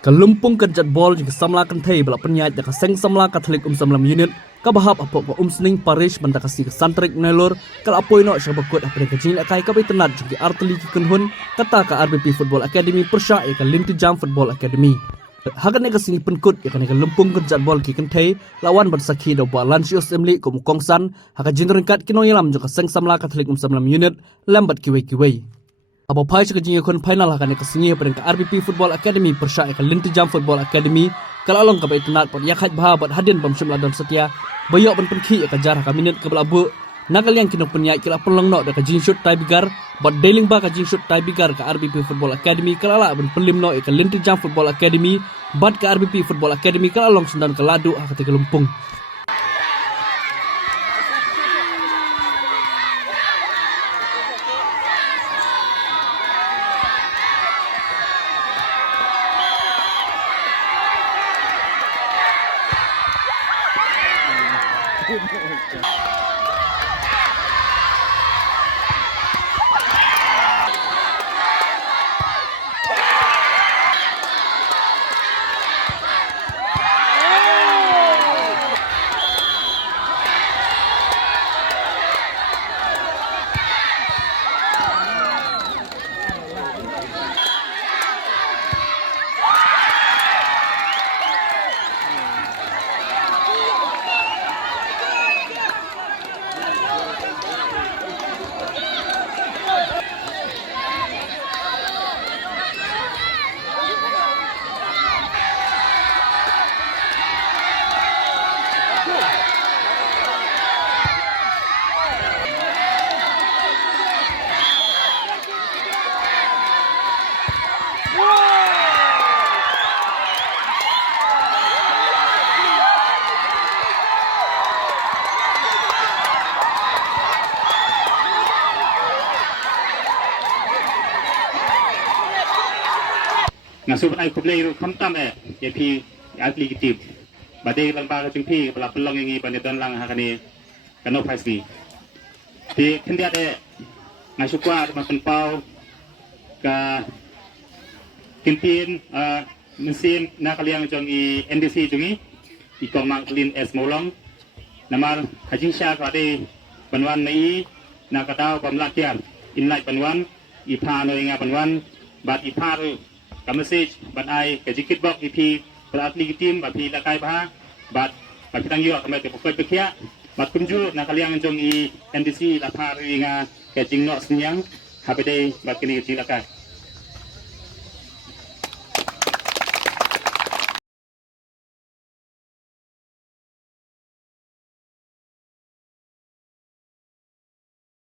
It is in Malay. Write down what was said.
Kalumpung kerjat bol jika samla kentai bela penyait jika seng samla Katolik samlam unit kabahap apok ko sening parish benda kasih ke santrik nelor kal apoi no syabakut apa kejing akai kabai tenat jiki arteli ki kunhun kata ka RBP Football Academy persya ka Lintu Jam Football Academy. Hagan nega sini penkut ya kan lumpung kerjat bol ki kentai lawan bersaki do bal Lansius Emli ko mukongsan haka jinren kat kino yalam jika seng samla Katolik samlam unit lambat kiwai. Abo pai cakap jingga kon final akan kesini pada RBP Football Academy persya akan Lintu Jam Football Academy kalau along kabai tenat pot yakat bah buat hadin bamsum ladon setia bayok ban penki akan jarah ka minit ke belabu nakal yang kino penyai kila pelong nok dekat jing shoot tai bigar buat dealing bah ka jing shoot tai bigar ke RBP Football Academy kalau ala ban pelim nok akan Lintu Jam Football Academy buat ke RBP Football Academy kalau along sendan ke ladu akan tiga lumpung. Ngasuh ai kublai ru kontam JP atli kitip badai lang ba jumpi bala pelong ngi pandetan lang hakani kano pasti di kendia de ngasuh kwa makan pau ka kimpin mesin nakaliang jong i NDC jungi i komang lin es molong namal hajing sya ka de banwan nei nakatau pamlakian inlai banwan i pha noi nga banwan bat i pha message ban ai ke jikit bok ip beratli tim bapi lakai bah bat bapi tangyo kami te pokoi pekia bat kunju na kaliang jong i NDC la pari nga ke jingno senyang habede bat kini jilakai